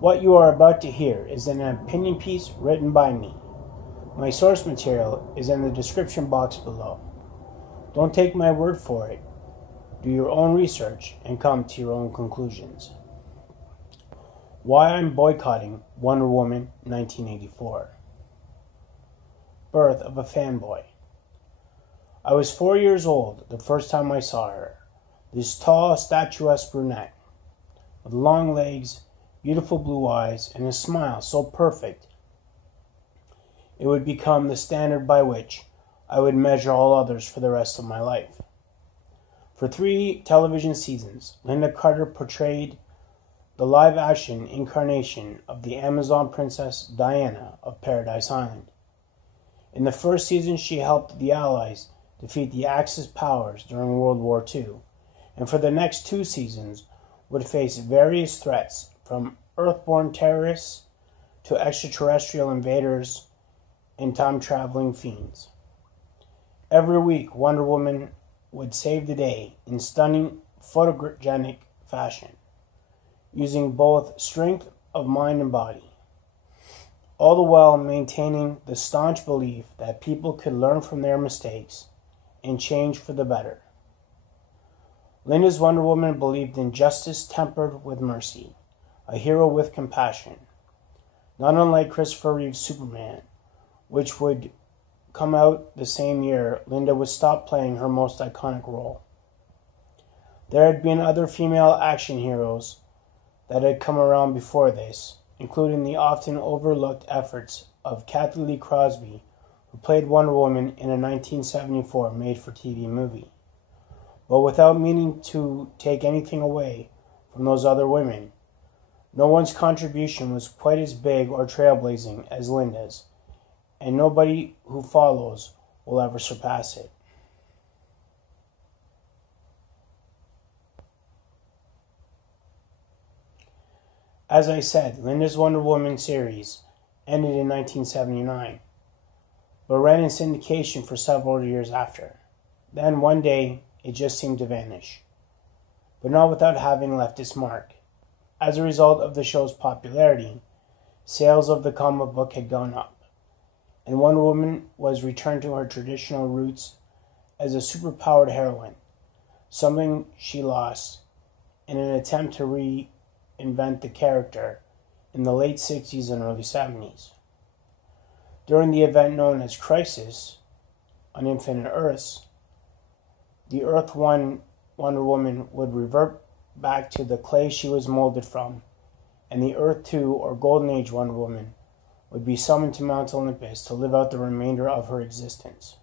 What you are about to hear is an opinion piece written by me. My source material is in the description box below. Don't take my word for it. Do your own research and come to your own conclusions. Why I'm boycotting Wonder Woman 1984. Birth of a fanboy. I was 4 years old the first time I saw her. This tall, statuesque brunette with long legs, beautiful blue eyes, and a smile so perfect it would become the standard by which I would measure all others for the rest of my life. For 3 television seasons, Linda Carter portrayed the live-action incarnation of the Amazon princess Diana of Paradise Island. In the first season, she helped the Allies defeat the Axis powers during World War II, and for the next 2 seasons would face various threats from Earthborn terrorists to extraterrestrial invaders and time-traveling fiends. Every week, Wonder Woman would save the day in stunning, photogenic fashion, using both strength of mind and body, all the while maintaining the staunch belief that people could learn from their mistakes and change for the better. Linda's Wonder Woman believed in justice tempered with mercy, a hero with compassion, not unlike Christopher Reeve's Superman, which would come out the same year Linda would stop playing her most iconic role. There had been other female action heroes that had come around before this, including the often overlooked efforts of Kathy Lee Crosby, who played Wonder Woman in a 1974 made-for-TV movie. But without meaning to take anything away from those other women, no one's contribution was quite as big or trailblazing as Linda's, and nobody who follows will ever surpass it. As I said, Linda's Wonder Woman series ended in 1979, but ran in syndication for several years after. Then one day, it just seemed to vanish, but not without having left its mark. As a result of the show's popularity, sales of the comic book had gone up, and Wonder Woman was returned to her traditional roots as a superpowered heroine, something she lost in an attempt to reinvent the character in the late 60s and early 70s. During the event known as Crisis on Infinite Earths, the Earth 1 Wonder Woman would revert back to the clay she was molded from, and the Earth 2 or Golden Age Wonder Woman would be summoned to Mount Olympus to live out the remainder of her existence.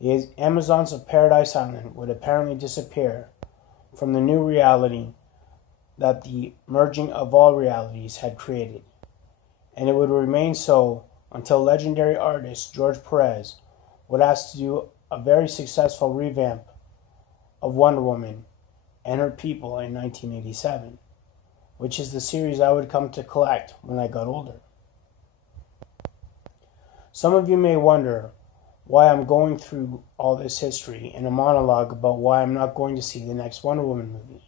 The Amazons of Paradise Island would apparently disappear from the new reality that the merging of all realities had created, and it would remain so until legendary artist George Perez would ask to do a very successful revamp of Wonder Woman and her people in 1987, which is the series I would come to collect when I got older. Some of you may wonder why I'm going through all this history in a monologue about why I'm not going to see the next Wonder Woman movie.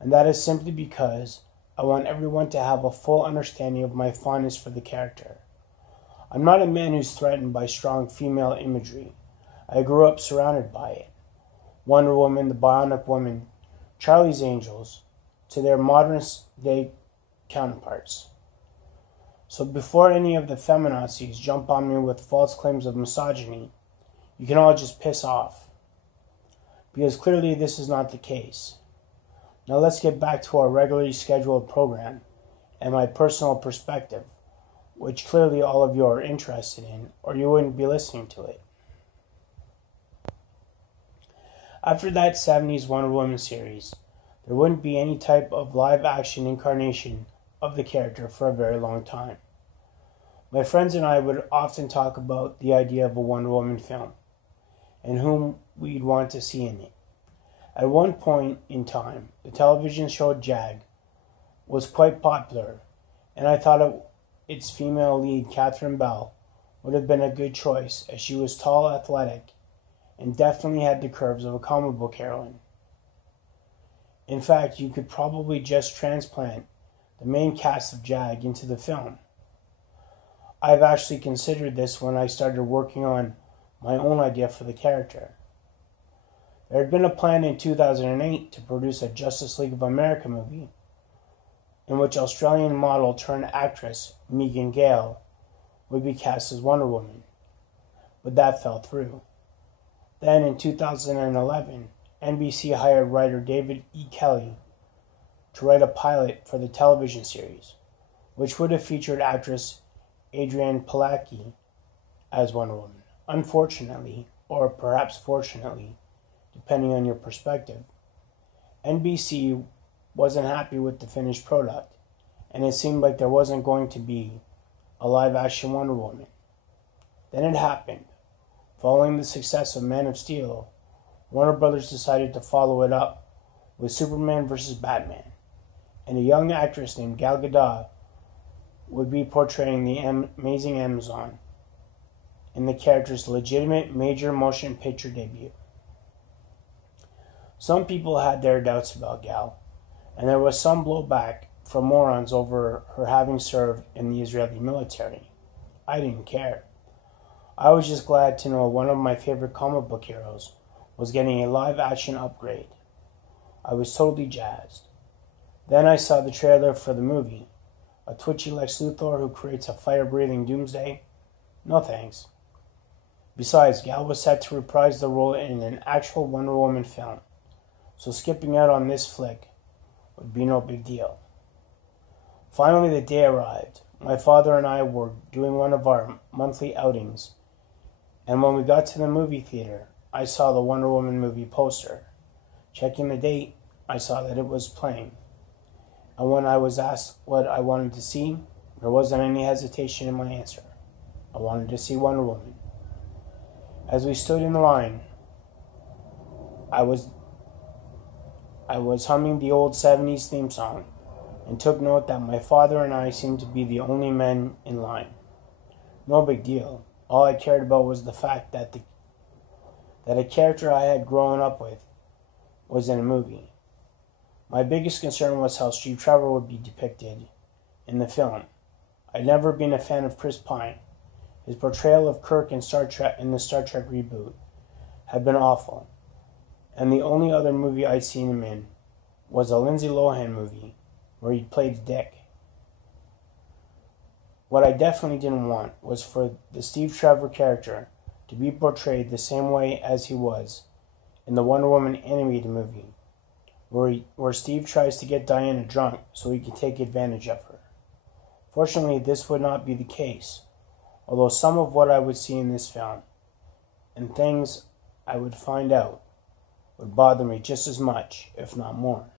And that is simply because I want everyone to have a full understanding of my fondness for the character. I'm not a man who's threatened by strong female imagery. I grew up surrounded by it. Wonder Woman, the Bionic Woman, Charlie's Angels, to their modern-day counterparts. So before any of the feminazis jump on me with false claims of misogyny, you can all just piss off. Because clearly this is not the case. Now let's get back to our regularly scheduled program and my personal perspective, which clearly all of you are interested in, or you wouldn't be listening to it. After that 70s Wonder Woman series, there wouldn't be any type of live-action incarnation of the character for a very long time. My friends and I would often talk about the idea of a Wonder Woman film, and whom we'd want to see in it. At one point in time, the television show Jag was quite popular, and I thought its female lead, Catherine Bell, would have been a good choice, as she was tall, athletic, and definitely had the curves of a comic book heroine. In fact, you could probably just transplant the main cast of JAG into the film. I've actually considered this when I started working on my own idea for the character. There had been a plan in 2008 to produce a Justice League of America movie in which Australian model turned actress Megan Gale would be cast as Wonder Woman, but that fell through. Then in 2011, NBC hired writer David E. Kelly to write a pilot for the television series, which would have featured actress Adrienne Palicki as Wonder Woman. Unfortunately, or perhaps fortunately, depending on your perspective, NBC wasn't happy with the finished product, and it seemed like there wasn't going to be a live-action Wonder Woman. Then it happened. Following the success of Man of Steel, Warner Brothers decided to follow it up with Superman vs. Batman, and a young actress named Gal Gadot would be portraying the amazing Amazon in the character's legitimate major motion picture debut. Some people had their doubts about Gal, and there was some blowback from morons over her having served in the Israeli military. I didn't care. I was just glad to know one of my favorite comic book heroes was getting a live-action upgrade. I was totally jazzed. Then I saw the trailer for the movie. A twitchy Lex Luthor who creates a fire-breathing Doomsday? No thanks. Besides, Gal was set to reprise the role in an actual Wonder Woman film, so skipping out on this flick would be no big deal. Finally, the day arrived. My father and I were doing one of our monthly outings, and when we got to the movie theater, I saw the Wonder Woman movie poster. Checking the date, I saw that it was playing. And when I was asked what I wanted to see, there wasn't any hesitation in my answer. I wanted to see Wonder Woman. As we stood in the line, I was humming the old 70s theme song and took note that my father and I seemed to be the only men in line. No big deal. All I cared about was the fact that a character I had grown up with was in a movie. My biggest concern was how Steve Trevor would be depicted in the film. I'd never been a fan of Chris Pine. His portrayal of Kirk in the Star Trek reboot had been awful, and the only other movie I'd seen him in was a Lindsay Lohan movie where he played Dick. What I definitely didn't want was for the Steve Trevor character to be portrayed the same way as he was in the Wonder Woman animated movie, where Steve tries to get Diana drunk so he can take advantage of her. Fortunately, this would not be the case, although some of what I would see in this film, and things I would find out, would bother me just as much, if not more.